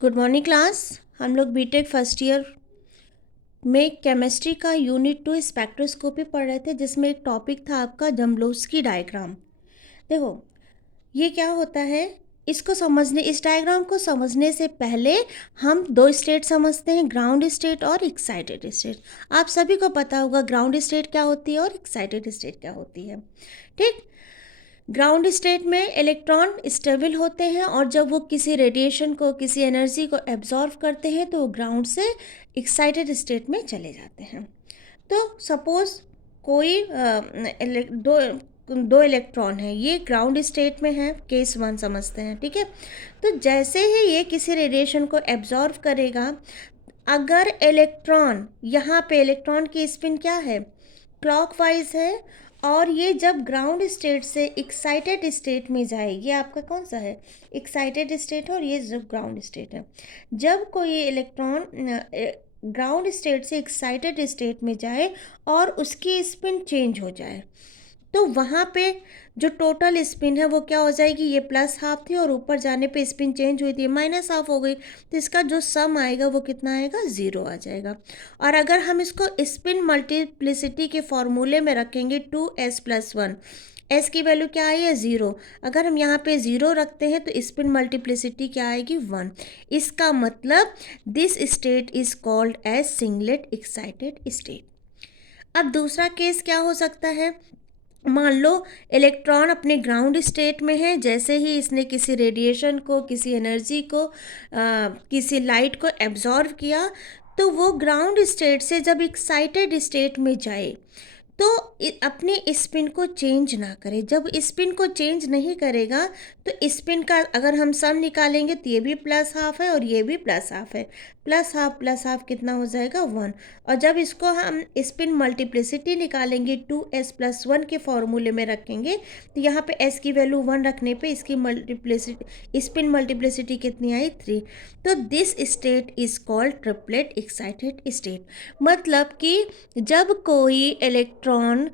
Good morning class. हम लोग BTech first year में केमिस्ट्री का यूनिट 2 स्पेक्ट्रोस्कोपी पढ़ रहे थे, जिसमें एक टॉपिक था आपका डम्बलोव्स्की डायग्राम। देखो ये क्या होता है, इस डायग्राम को समझने से पहले हम दो स्टेट समझते हैं, ग्राउंड स्टेट और एक्साइटेड स्टेट। आप सभी को पता होगा ग्राउंड स्टेट क्या होती है और एक्साइटेड स्टेट क्या होती है। ठीक, ग्राउंड स्टेट में इलेक्ट्रॉन स्टेबल होते हैं और जब वो किसी रेडिएशन को, किसी एनर्जी को एब्जॉर्व करते हैं तो वो ग्राउंड से एक्साइटेड स्टेट में चले जाते हैं। तो सपोज कोई दो इलेक्ट्रॉन है, ये ग्राउंड स्टेट में है, केस 1 समझते हैं। ठीक है, तो जैसे ही ये किसी रेडिएशन को एब्जॉर्व करेगा, अगर इलेक्ट्रॉन, यहाँ पे इलेक्ट्रॉन की स्पिन क्या है, क्लॉकवाइज है, और ये जब ग्राउंड स्टेट से एक्साइटेड स्टेट में जाए, ये आपका कौन सा है, एक्साइटेड स्टेट है, और ये जब ग्राउंड स्टेट है। जब कोई इलेक्ट्रॉन ग्राउंड स्टेट से एक्साइटेड स्टेट में जाए और उसकी स्पिन चेंज हो जाए, तो वहाँ पे जो टोटल स्पिन है वो क्या हो जाएगी, ये प्लस हाफ थी और ऊपर जाने पे स्पिन चेंज हुई थी, माइनस हाफ हो गई, तो इसका जो सम आएगा वो कितना आएगा, 0 आ जाएगा। और अगर हम इसको स्पिन मल्टीप्लिसिटी के फॉर्मूले में रखेंगे 2s+1, एस की वैल्यू क्या आई है, 0। अगर हम यहाँ पे 0 रखते हैं तो स्पिन मल्टीप्लिसिटी क्या आएगी, 1। इसका मतलब this state is called as singlet excited state. अब दूसरा केस क्या हो सकता है, मान लो इलेक्ट्रॉन अपने ग्राउंड स्टेट में है, जैसे ही इसने किसी रेडिएशन को, किसी एनर्जी को, किसी लाइट को एब्जॉर्व किया, तो वो ग्राउंड स्टेट से जब एक्साइटेड स्टेट में जाए तो अपने स्पिन को चेंज ना करे। जब स्पिन को चेंज नहीं करेगा तो स्पिन का अगर हम सम निकालेंगे तो ये भी प्लस हाफ है और ये भी प्लस हाफ है, प्लस हाफ कितना हो जाएगा, 1। और जब इसको हम स्पिन मल्टीप्लिसिटी निकालेंगे 2s+1 के फॉर्मूले में रखेंगे, तो यहाँ पे s की वैल्यू 1 रखने पे इसकी मल्टीप्लिसिटी, स्पिन मल्टीप्लिसिटी कितनी आई, 3। तो this state is called triplet excited state. मतलब कि जब कोई इलेक्ट्रॉन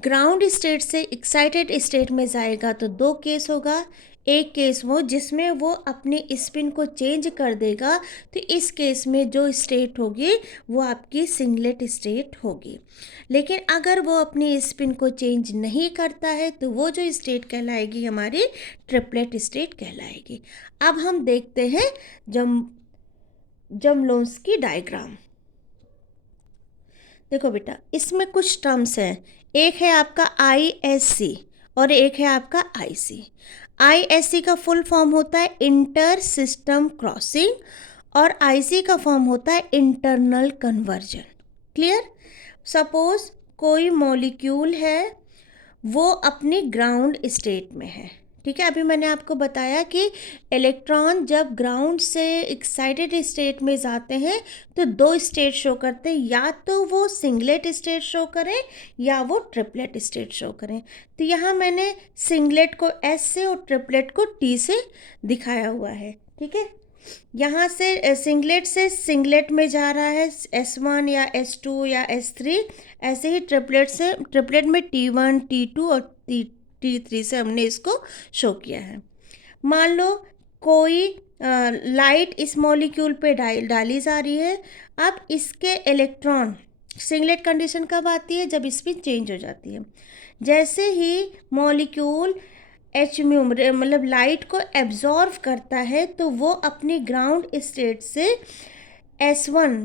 ग्राउंड स्टेट से एक्साइटेड स्टेट में जाएगा तो दो केस होगा। एक केस वो जिसमें वो अपनी स्पिन को चेंज कर देगा, तो इस केस में जो स्टेट होगी वो आपकी सिंगलेट स्टेट होगी। लेकिन अगर वो अपनी स्पिन को चेंज नहीं करता है तो वो जो स्टेट कहलाएगी हमारी ट्रिपलेट स्टेट कहलाएगी। अब हम देखते हैं डम्बलोव्स्की डायग्राम। देखो बेटा, इसमें कुछ टर्म्स हैं, एक है आपका ISC और एक है आपका IC। ISC का फुल फॉर्म होता है इंटर सिस्टम क्रॉसिंग और IC का फॉर्म होता है इंटरनल कन्वर्जन। क्लियर? सपोज कोई मॉलिक्यूल है, वो अपनी ग्राउंड स्टेट में है। ठीक है, अभी मैंने आपको बताया कि इलेक्ट्रॉन जब ग्राउंड से एक्साइटेड स्टेट में जाते हैं तो दो स्टेट शो करते हैं, या तो वो सिंगलेट स्टेट शो करें या वो ट्रिपलेट स्टेट शो करें। तो यहाँ मैंने सिंगलेट को S से और ट्रिपलेट को T से दिखाया हुआ है। ठीक है, यहाँ से सिंगलेट से सिंगलेट में जा रहा है S1 या S2 या S3, ऐसे ही ट्रिपलेट में T1, T2 और T3 से हमने इसको शो किया है। मान लो कोई लाइट इस मॉलिक्यूल पे डाली जा रही है। अब इसके इलेक्ट्रॉन, सिंगलेट कंडीशन कब आती है, जब स्पिन चेंज हो जाती है। जैसे ही मॉलिक्यूल Hmu मतलब लाइट को एब्जॉर्व करता है तो वो अपनी ग्राउंड स्टेट से S1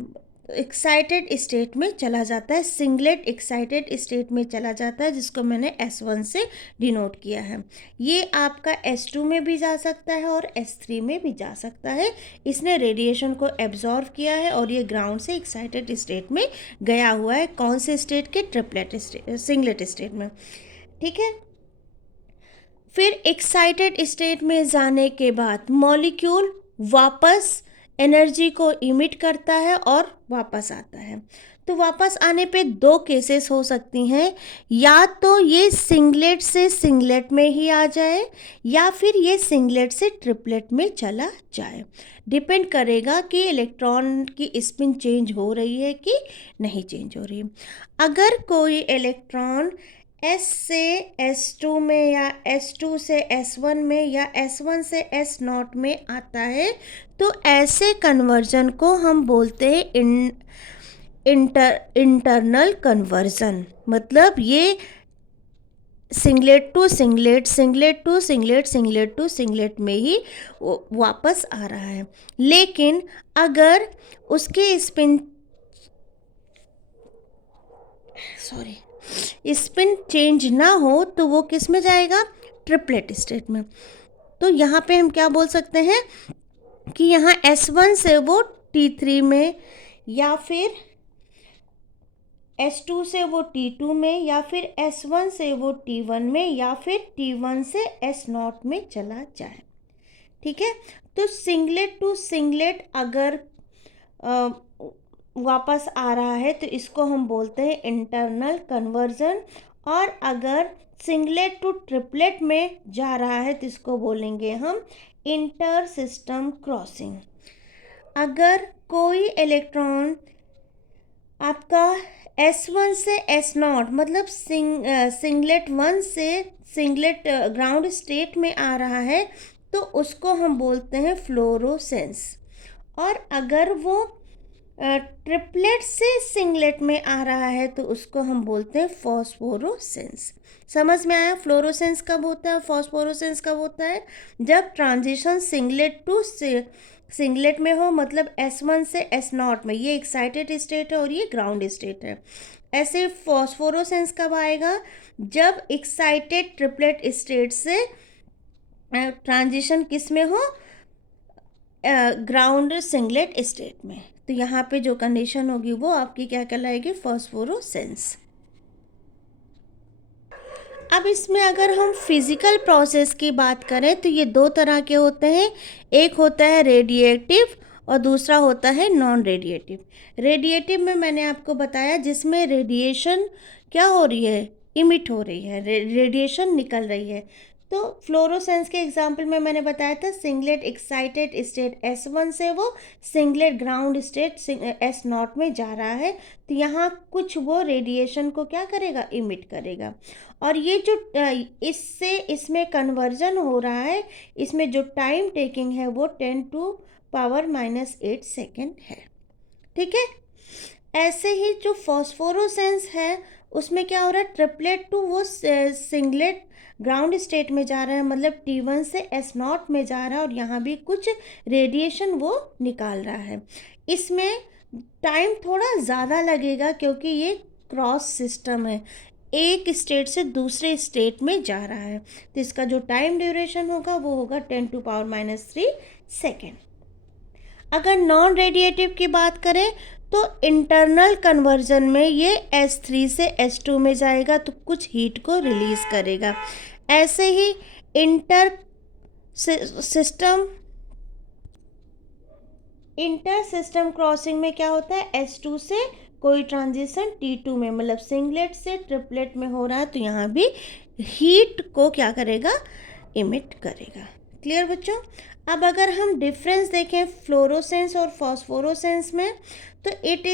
एक्साइटेड स्टेट में चला जाता है, सिंगलेट एक्साइटेड स्टेट में चला जाता है, जिसको मैंने S1 से डिनोट किया है। ये आपका S2 में भी जा सकता है और S3 में भी जा सकता है। इसने रेडिएशन को एब्जॉर्व किया है और ये ग्राउंड से एक्साइटेड स्टेट में गया हुआ है। कौन से स्टेट के, ट्रिपलेट स्टेट, सिंगलेट स्टेट में। ठीक है, फिर एक्साइटेड स्टेट में जाने के बाद मॉलिक्यूल वापस एनर्जी को इमिट करता है और वापस आता है। तो वापस आने पे दो केसेस हो सकती हैं, या तो ये सिंगलेट से सिंगलेट में ही आ जाए या फिर ये सिंगलेट से ट्रिपलेट में चला जाए। डिपेंड करेगा कि इलेक्ट्रॉन की स्पिन चेंज हो रही है कि नहीं चेंज हो रही है। अगर कोई इलेक्ट्रॉन S से S2 में या S2 से S1 में या S1 से S0 में आता है, तो ऐसे कन्वर्जन को हम बोलते हैं इंटरनल कन्वर्जन। मतलब ये singlet to singlet, singlet to singlet, singlet to singlet में ही वापस आ रहा है। लेकिन अगर उसके स्पिन चेंज ना हो तो वो किस में जाएगा? ट्रिपलेट स्टेट में। तो यहाँ पे हम क्या बोल सकते हैं कि यहाँ S1 से वो T3 में, या फिर S2 से वो T2 में, या फिर S1 से वो T1 में, या फिर T1 से S0 में चला जाए। ठीक है, तो सिंगलेट टू सिंगलेट अगर वापस आ रहा है तो इसको हम बोलते हैं इंटरनल कन्वर्जन, और अगर सिंगलेट टू ट्रिपलेट में जा रहा है तो इसको बोलेंगे हम इंटर सिस्टम क्रॉसिंग। अगर कोई इलेक्ट्रॉन आपका S1 से S0 मतलब सिंगलेट 1 से सिंगलेट ग्राउंड स्टेट में आ रहा है तो उसको हम बोलते हैं फ्लोरोसेंस। और अगर वो ट्रिपलेट से सिंगलेट में आ रहा है तो उसको हम बोलते हैं फॉस्फोरोसेंस। समझ में आया? फ्लोरोसेंस कब होता है, फॉस्फोरोसेंस कब होता है? जब ट्रांजिशन सिंगलेट टू सिंगलेट में हो, मतलब S1 से S0 में। ये एक्साइटेड स्टेट है और ये ग्राउंड स्टेट है। ऐसे फॉस्फोरोसेंस कब आएगा? जब एक्साइटेड ट्रिपलेट स्टेट से ट्रांजिशन किस में हो? ग्राउंड सिंगलेट स्टेट में। तो यहाँ पे जो कंडीशन होगी वो आपकी क्या कहलाएगी? फॉस्फोरोसेंस। अब इसमें अगर हम फिजिकल प्रोसेस की बात करें तो ये दो तरह के होते हैं। एक होता है रेडिएटिव और दूसरा होता है नॉन रेडिएटिव। रेडिएटिव में मैंने आपको बताया जिसमें रेडिएशन क्या हो रही है? इमिट हो रही है, रेडिएशन निकल रही है। तो फ्लोरोसेंस के एग्जाम्पल में मैंने बताया था सिंगलेट एक्साइटेड स्टेट S1 से वो सिंगलेट ग्राउंड स्टेट S0 में जा रहा है, तो यहाँ कुछ वो रेडिएशन को क्या करेगा? इमिट करेगा। और ये जो इससे इसमें कन्वर्जन हो रहा है, इसमें जो टाइम टेकिंग है वो 10⁻⁻8 सेकेंड है। ठीक है, ऐसे ही जो फॉस्फोरोसेंस है उसमें क्या हो रहा है? ट्रिपलेट टू वो सिंगलेट ग्राउंड स्टेट में जा रहा है, मतलब T1 से S0 में जा रहा है और यहाँ भी कुछ रेडिएशन वो निकाल रहा है। इसमें टाइम थोड़ा ज़्यादा लगेगा क्योंकि ये क्रॉस सिस्टम है, एक स्टेट से दूसरे स्टेट में जा रहा है, तो इसका जो टाइम ड्यूरेशन होगा वो होगा 10⁻³ सेकेंड। अगर नॉन रेडिएटिव की बात करें तो इंटरनल कन्वर्जन में ये S3 से S2 में जाएगा तो कुछ हीट को रिलीज करेगा। ऐसे ही इंटर सिस्टम क्रॉसिंग में क्या होता है? S2 से कोई ट्रांजिशन T2 में, मतलब सिंगलेट से ट्रिपलेट में हो रहा है, तो यहाँ भी हीट को क्या करेगा? इमिट करेगा। क्लियर बच्चों? अब अगर हम डिफरेंस देखें फ्लोरोसेंस और फॉस्फोरोसेंस में, तो it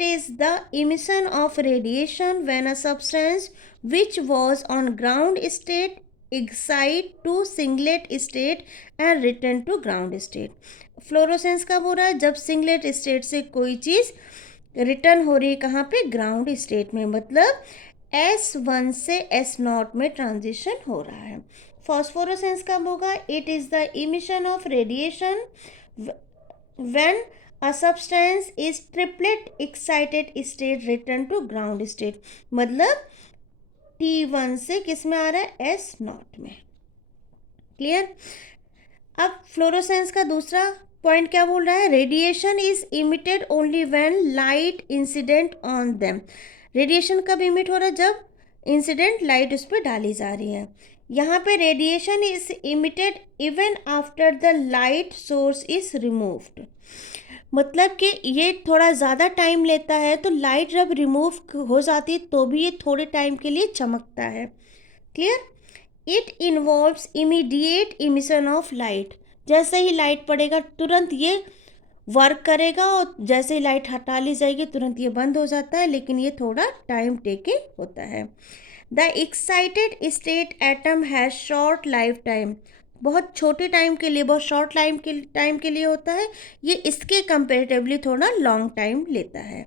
is the emission of radiation when a substance which was on ground state excite to singlet state and return to ground state. Fluorescence कब हो रहा है? जब सिंगलेट स्टेट से कोई चीज़ रिटर्न हो रही है, कहाँ पे? ग्राउंड स्टेट में, मतलब S1 से S0 में ट्रांजिशन हो रहा है। फॉस्फोरोसेंस कब होगा? It is the emission of radiation when a substance is triplet excited state return to ground state, मतलब T1 से किस में आ रहा है? S0 में। क्लियर? अब फ्लोरोसेंस का दूसरा पॉइंट क्या बोल रहा है? Radiation is emitted only when light incident on them. Radiation कब इमिट हो रहा है? जब इंसिडेंट लाइट उस पर डाली जा रही है। यहाँ पे radiation is emitted even after the light source is removed, मतलब कि ये थोड़ा ज़्यादा टाइम लेता है, तो लाइट जब रिमूव हो जाती है तो भी ये थोड़े टाइम के लिए चमकता है। Clear? It involves immediate emission of light. जैसे ही लाइट पड़ेगा तुरंत ये वर्क करेगा और जैसे ही लाइट हटा ली जाएगी तुरंत ये बंद हो जाता है, लेकिन ये थोड़ा टाइम टेकिंग होता है। The excited state atom has short life time, बहुत छोटे टाइम के लिए, बहुत शॉर्ट टाइम के लिए होता है, ये इसके कंपेरेटिवली थोड़ा लॉन्ग टाइम लेता है।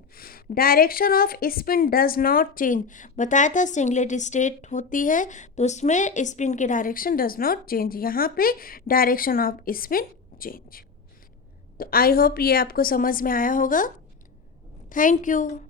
Direction off spin does not change, बताया था सिंगलेट स्टेट होती है तो उसमें स्पिन की डायरेक्शन डज नॉट चेंज, यहाँ पे डायरेक्शन ऑफ स्पिन चेंज। तो आई होप ये आपको समझ में आया होगा। Thank you.